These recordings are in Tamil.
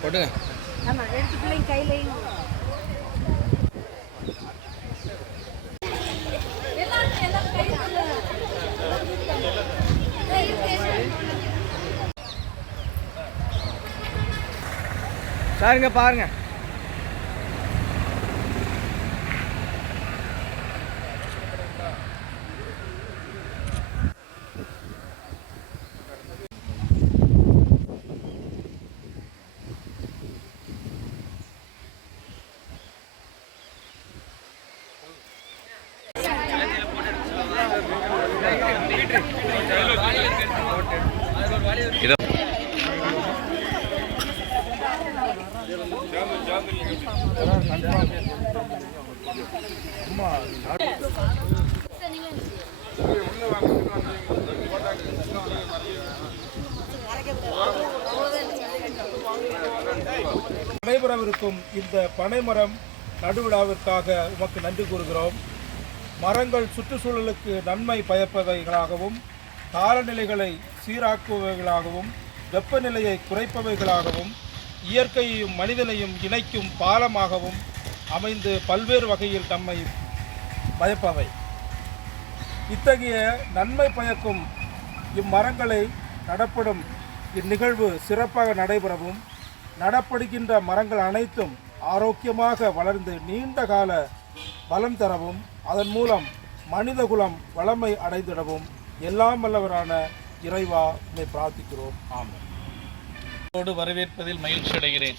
போட்டுங்க. ஆமாம், எடுத்து பிள்ளைங்க கையிலையும் சாருங்க பாருங்க. நடைபெறவிருக்கும் இந்த பனைமரம் நடுவிழாவிற்காக உமக்கு நன்றி கூறுகிறோம். மரங்கள் சுற்றுச்சூழலுக்கு நன்மை பயப்பவைகளாகவும், காலநிலைகளை சீராக்குபவைகளாகவும், வெப்பநிலையை குறைப்பவைகளாகவும், இயற்கையையும் மனிதனையும் இணைக்கும் பாலமாகவும் அமைந்து பல்வேறு வகையில் நம்மை பயப்பவை. இத்தகைய நன்மை பயக்கும் இம்மரங்களை நடப்படும் இந்நிகழ்வு சிறப்பாக நடைபெறவும், நடப்படுகின்ற மரங்கள் அனைத்தும் ஆரோக்கியமாக வளர்ந்து நீண்ட கால பலம் தரவும், அதன் மூலம் மனிதகுலம் வளமை அடைந்திடவும் எல்லாம் வல்லவரான இறைவா உம்மை பிரார்த்திக்கிறோம். ஆமென். வரவேற்பதில் மகிழ்ச்சி அடைகிறேன்.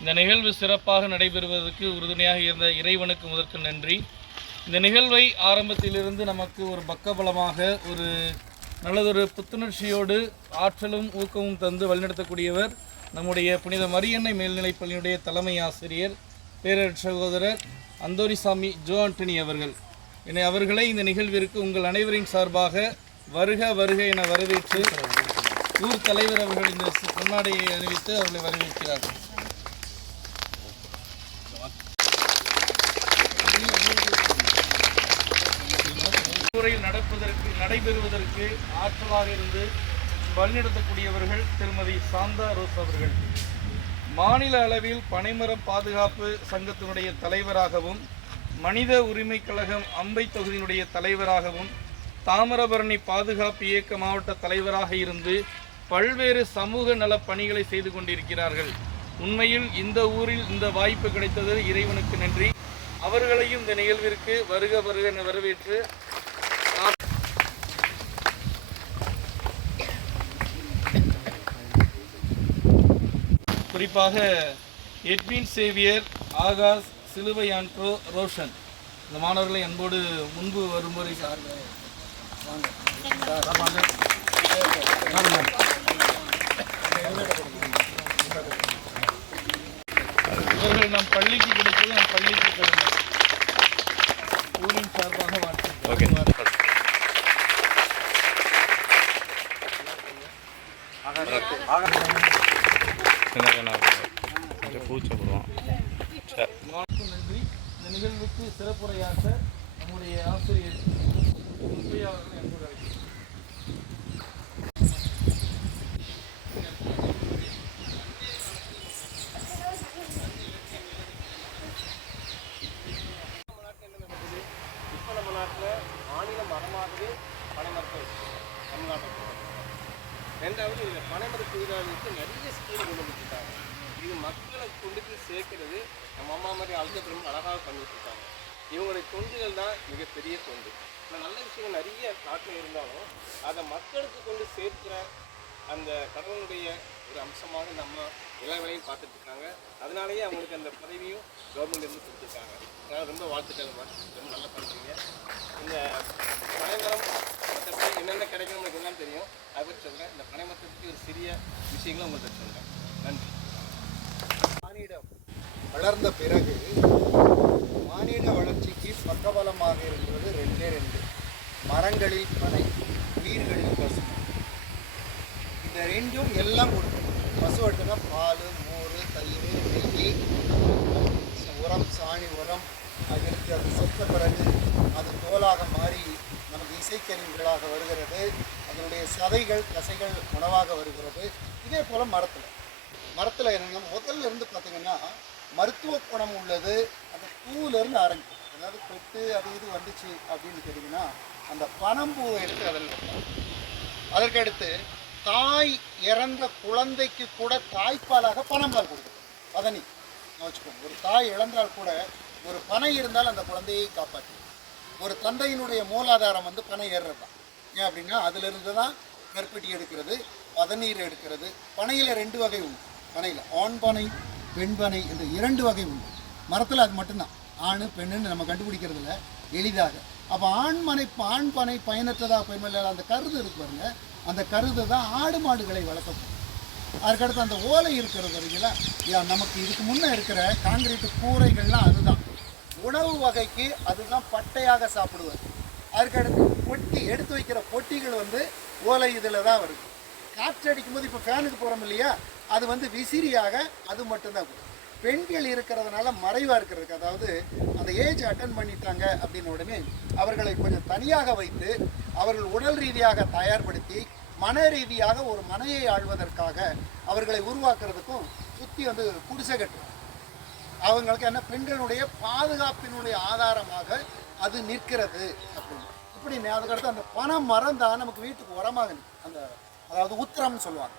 இந்த நிகழ்வு சிறப்பாக நடைபெறுவதற்கு உறுதுணையாக இருந்த இறைவனுக்கு முதற்கு நன்றி. இந்த நிகழ்வை ஆரம்பத்திலிருந்து நமக்கு ஒரு பக்கபலமாக ஒரு நல்லதொரு புத்துணர்ச்சியோடு ஆற்றலும் ஊக்கமும் தந்து வழிநடத்தக்கூடியவர் நம்முடைய புனித மரியன்னை மேல்நிலைப் பள்ளியினுடைய தலைமை ஆசிரியர் பேரர் சகோதரர் அந்தோனிசாமி ஜோ ஆண்டனி அவர்கள். என்னை அவர்களை இந்த நிகழ்விற்கு உங்கள் அனைவரின் சார்பாக வருக வருக என வரவேற்று ஊர் தலைவர் அவர்கள் இந்த பொன்னாடையை அறிவித்து அவர்களை வரவேற்கிறார்கள். முறையில் நடைபெறுவதற்கு ஆற்றலாக இருந்து வழிநடத்தக்கூடியவர்கள் திருமதி சாந்தா ரோஸ் அவர்கள். மாநில அளவில் பனைமரம் பாதுகாப்பு சங்கத்தினுடைய தலைவராகவும், மனித உரிமை கழகம் அம்பை தொகுதியினுடைய தலைவராகவும், தாமிரபரணி பாதுகாப்பு இயக்க மாவட்ட தலைவராக இருந்து பல்வேறு சமூக நல பணிகளை செய்து கொண்டிருக்கிறார்கள். உண்மையில் இந்த ஊரில் இந்த வாய்ப்பு கிடைத்தது இறைவனுக்கு நன்றி. அவர்களையும் இந்த நிகழ்விற்கு வருக வருக என வரவேற்று குறிப்பாக எட்வின் சேவியர், ஆகாஷ், சிலுவை ஆண்ட்ரோ, ரோஷன் இந்த மாணவர்களை அன்போடு முன்பு வருமுறை இவர்கள் நம் பள்ளிக்கு கிடைப்பது நம் பள்ளிக்கு பெருமை. ஊரின் சார்பாக வாழ்த்து. நன்றி. இந்த நிகழ்வுக்கு சிறப்புரையாற்ற நம்முடைய ஆசிரியர் அவர்கள் என்பது இப்போ நம்ம நாட்டில் மாநில மரமாகவே பனைமரத்தை தமிழ்நாட்டில் ரெண்டாவது இதில் பனைமர தொழிலாளர்களுக்கு நிறைய ஸ்கீம் கொண்டு வந்துருக்காங்க. இது மக்களை கொண்டு போய் சேர்க்கிறது நம்ம அம்மா மாதிரி அழுத்தப்படும் அழகாக பண்ணிட்டு இருக்காங்க. இவங்களுடைய தொண்டுகள் தான் மிகப்பெரிய தொண்டு. நல்ல விஷயங்கள் நிறைய நாட்டில் இருந்தாலும் அதை மக்களுக்கு கொண்டு சேர்க்கிற அந்த கடவுளுடைய ஒரு அம்சமாக நம்ம எல்லா வேலையும் பார்த்துட்டு இருக்காங்க. அதனாலேயே அவங்களுக்கு அந்த பதவியும் கவர்மெண்ட்லேருந்து கொடுத்துருக்காங்க. அதனால் ரொம்ப வாழ்த்துக்கள், ரொம்ப நல்லா பண்ணுறீங்க. இந்த பனைமரம் மற்றபடி என்னென்ன கிடைக்கும் உங்களுக்கு எல்லாம் தெரியும். அதை பற்றி சொல்கிறேன். இந்த பனைமரத்தை பற்றி ஒரு சிறிய விஷயங்களும் உங்கள்கிட்ட சொல்கிறேன். நன்றி. மானிடம் வளர்ந்த பிறகு மானிட வளர்ச்சிக்கு பக்கபலமாக இருக்கிறது ரெண்டே ரெண்டு: மரங்களில் பனை, உயிர்களில் பசு. இந்த ரெண்டும் எல்லாம் கொடுக்கும். பசு வெட்டுனா பால், மோர், தயிர், நெய், உரம், சாணி உரம். அதற்கு அது செத்த பிறகு அது தோலாக மாறி நமக்கு இசைக்கருவிகளாக வருகிறது. அதனுடைய சதைகள், தசைகள் உணவாக வருகிறது. இதே போல் மரத்தில் மரத்தில் என்னென்னா முதல்ல இருந்து பார்த்தீங்கன்னா மருத்துவ குணம் உள்ளது. அந்த பூவிலேருந்து ஆரம்பிக்கும். அதாவது தொட்டு அது இது வந்துச்சு அப்படின்னு கேட்டிங்கன்னா அந்த பனம்பூவை எடுத்து அதில் வைப்பாங்க. அதற்கடுத்து தாய் இறந்த குழந்தைக்கு கூட தாய்ப்பாலாக பனம்பால் கொடுக்கும். பதனி வச்சுக்கோங்க. ஒரு தாய் இழந்தால் கூட ஒரு பனை இருந்தால் அந்த குழந்தையை காப்பாற்றும். ஒரு தந்தையினுடைய மூலாதாரம் வந்து பனை ஏறுறது தான். ஏன் அப்படின்னா அதிலிருந்து தான் கருப்பட்டி எடுக்கிறது, பதநீர் எடுக்கிறது. பனையில் 2 வகை உண்டு. பனையில் ஆண் பனை பெண் பனை என்று 2 வகை உண்டு. மரத்தில் அது மட்டும்தான் ஆண் பெண்ணுன்னு நம்ம கண்டுபிடிக்கிறதுல எளிதாக. அப்போ ஆண் பனை பயனற்றதாக பயனில்லாத அந்த கருது இருக்கு பாருங்க, அந்த கருது தான் ஆடு மாடுகளை வளர்க்கப்படும். அதுக்கடுத்து அந்த ஓலை இருக்கிறது வரைங்களா, நமக்கு இதுக்கு முன்னே இருக்கிற காங்கிரீட்டு கூரைகள்லாம் அதுதான் உணவு வகைக்கு, அதுதான் பட்டையாக சாப்பிடுவது. அதுக்கடுத்து பொட்டி எடுத்து வைக்கிற பொட்டிகள் வந்து ஓலை இதில் தான் வருது. காற்றடிக்கும் போது இப்போ ஃபேனுக்கு போகிறோம் இல்லையா, அது வந்து விசிறியாக அது மட்டும்தான் கொடுக்கும். பெண்கள் இருக்கிறதுனால மறைவாக இருக்கிறதுக்கு, அதாவது அந்த ஏஜ் அட்டன் பண்ணிட்டாங்க அப்படின்னு உடனே அவர்களை கொஞ்சம் தனியாக வைத்து அவர்கள் உடல் ரீதியாக தயார்படுத்தி மன ரீதியாக ஒரு மனையை ஆள்வதற்காக அவர்களை உருவாக்குறதுக்கும் சுற்றி வந்து குடிசை கட்டுவாங்க. அவங்களுக்கு என்ன பெண்களுடைய பாதுகாப்பினுடைய ஆதாரமாக அது நிற்கிறது அப்படின்னு. இப்படி அதுக்கடுத்து அந்த பனை மரம் தான் நமக்கு வீட்டுக்கு உரமாக நிற்கும். அந்த அதாவது உத்திரம்னு சொல்லுவாங்க,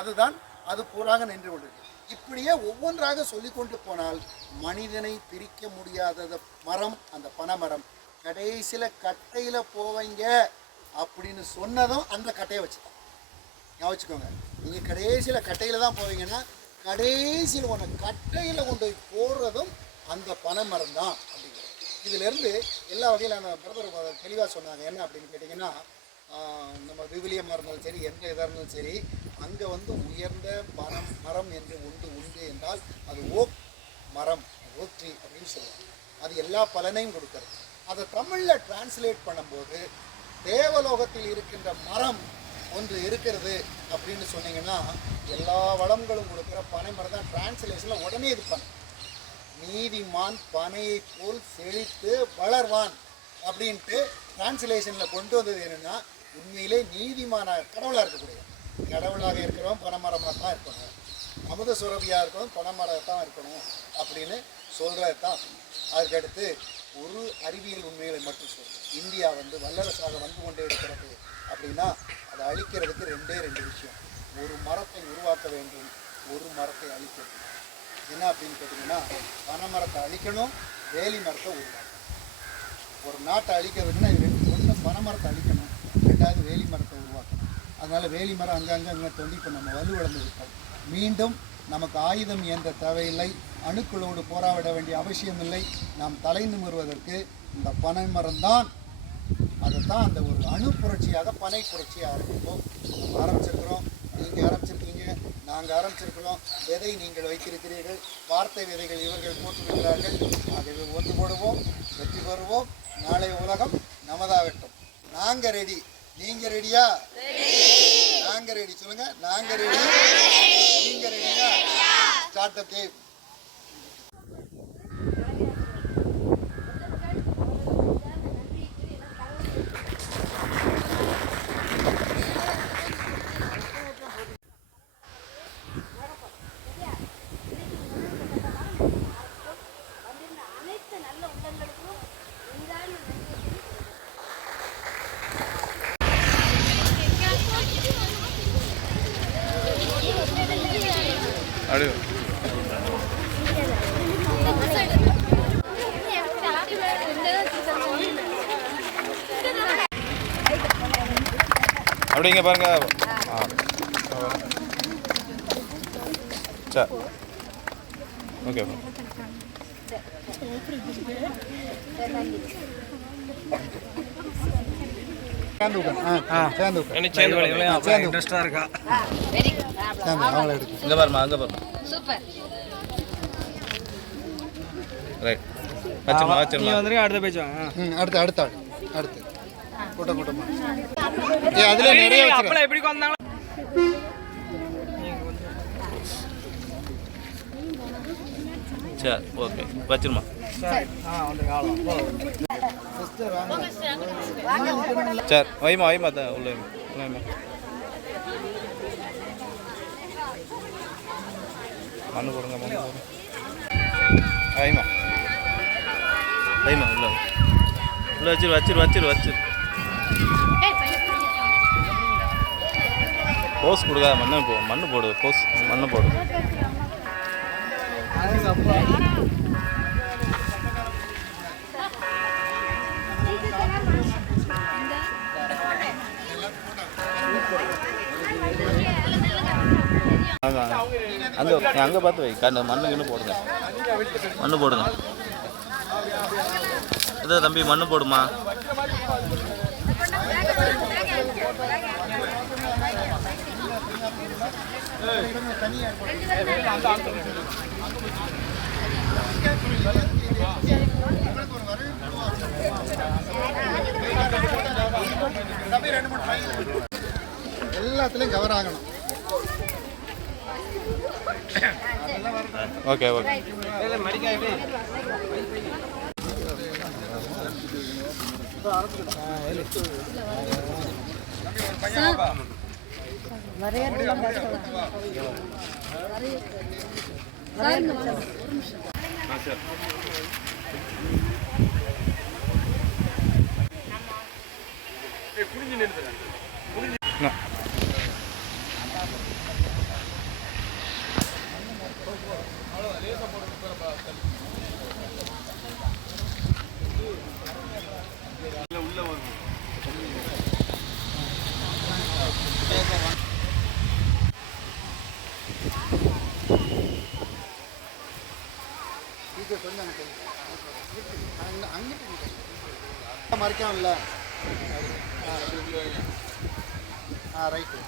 அதுதான் அது பூராக நின்று கொண்டிருக்கு. இப்படியே ஒவ்வொன்றாக சொல்லி கொண்டு போனால் மனிதனை பிரிக்க முடியாத மரம் அந்த பனைமரம். கடைசியில் கட்டையில் போவீங்க அப்படின்னு சொன்னதும் அந்த கட்டையை வச்சுதான் யோசிச்சுக்கோங்க. நீங்கள் கடைசியில் கட்டையில் தான் போவீங்கன்னா கடைசியில் ஒன்று கட்டையில் கொண்டு போய் போடுறதும் அந்த பனைமரம் தான் அப்படிங்கிறது. இதிலேருந்து எல்லா வகையில் அந்த பிரதர் தெளிவாக சொன்னாங்க. என்ன அப்படின்னு கேட்டிங்கன்னா, நம்ம விவிலியமாக இருந்தாலும் சரி, எந்த இதாக இருந்தாலும் சரி, அங்கே வந்து உயர்ந்த மரம் என்று உண்டு என்றால் அது ஓக் மரம், ஓக் ட்ரீ அப்படின்னு சொல்லுவாங்க. அது எல்லா பலனையும் கொடுக்கறது. அதை தமிழில் டிரான்ஸ்லேட் பண்ணும்போது தேவலோகத்தில் இருக்கின்ற மரம் ஒன்று இருக்கிறது அப்படின்னு சொன்னீங்கன்னா எல்லா வளங்களும் கொடுக்குற பனை மரம் தான். டிரான்ஸ்லேஷனில் உடனே இது பண்ண நீதிமான் பனையை போல் செழித்து வளர்வான் அப்படின்ட்டு டிரான்ஸ்லேஷனில் கொண்டு வந்தது என்னென்னா, உண்மையிலே நீதிமானாக கடவுளாக இருக்கக்கூடிய கடவுளாக இருக்கிறவன் பனைமரமாக தான் இருக்கணும், அமுத சுரபியாக இருக்கணும் பனைமரம் தான் இருக்கணும் அப்படின்னு சொல்கிறது தான். அதுக்கடுத்து ஒரு அறிவியல் உண்மைகளை மட்டும் சொல்லுது. இந்தியா வந்து வல்லரசாக வந்து கொண்டே இருக்கிறது அப்படின்னா அதை அழிக்கிறதுக்கு 2 விஷயம். ஒரு மரத்தை உருவாக்க வேண்டும், ஒரு மரத்தை அழிக்கணும். என்ன அப்படின்னு கேட்டிங்கன்னா, பனைமரத்தை அழிக்கணும், வேலி மரத்தை உருவாக்கணும். ஒரு நாட்டை அழிக்கிறதுக்குன்னா இது 2. ஒன்று பனைமரத்தை அழிக்கணும், 2வது வேலி மரத்தை உருவாக்கணும். அதனால் வேலி மரம் அங்கங்கே தோண்டி இப்போ நம்ம வலுவிழந்து விட்டோம். மீண்டும் நமக்கு ஆயுதம் இயன்ற தேவையில்லை, அணுக்களோடு போராட வேண்டிய அவசியம் இல்லை. நாம் தலை நிமிர்வதற்கு இந்த பனை மரம்தான், அதுதான் அந்த ஒரு அணு புரட்சியாக பனை புரட்சியாக ஆரம்பிப்போம். நம்ம ஆரம்பிச்சிருக்கிறோம், நீங்கள் ஆரம்பிச்சிருக்கீங்க, நாங்கள் ஆரம்பிச்சிருக்கிறோம். விதை நீங்கள் வைத்திருக்கிறீர்கள், வார்த்தை விதைகள் இவர்கள் போட்டிருக்கிறார்கள். ஆகவே ஒன்று போடுவோம், வெற்றி பெறுவோம். நாளைய உலகம் நமதாகட்டும். நாங்கள் ரெடி, நீங்கள் ரெடியா? நாங்கள் ரெடி. சொல்லுங்கள், நாங்கள் ரெடி, நீங்கள் ரெடியா? Start the game. அப்படிங்க பாருங்க. சரி, ஓகே. இன்ட்ரெஸ்டாக இருக்கா? இங்கே பாருமா, அங்கே பாருமா. சூப்பர். ரைட், வச்சுமா வச்சுமா. வந்துருங்க, அடுத்த பேச்சு வாங்க. அடுத்து கூட்டமா அதுல நிறைய அப்பளம் எப்படி வந்தாங்க? சரி, ஓகே, வச்சிருமா. சரி, வைமா தான் உள்ள வைமா. மண்ணு போடுங்க மண்ணு போடுங்க ஐமா ஐமா உள்ள வச்சிரு போஸ் கொடுக்காத மண்ணு போடு போஸ் மண்ணு போடு அங்கே பார்த்து வை கண்ணு மண்ணு போடுங்க மண்ணு போடுங்க இதை தம்பி மண்ணு போடுமா எல்லாத்துலேயும் கவர் ஆகணும். ஓகே ஓகே அங்கிட்டு மறைக்காமல்ல ரைட்டு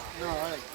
ரைட்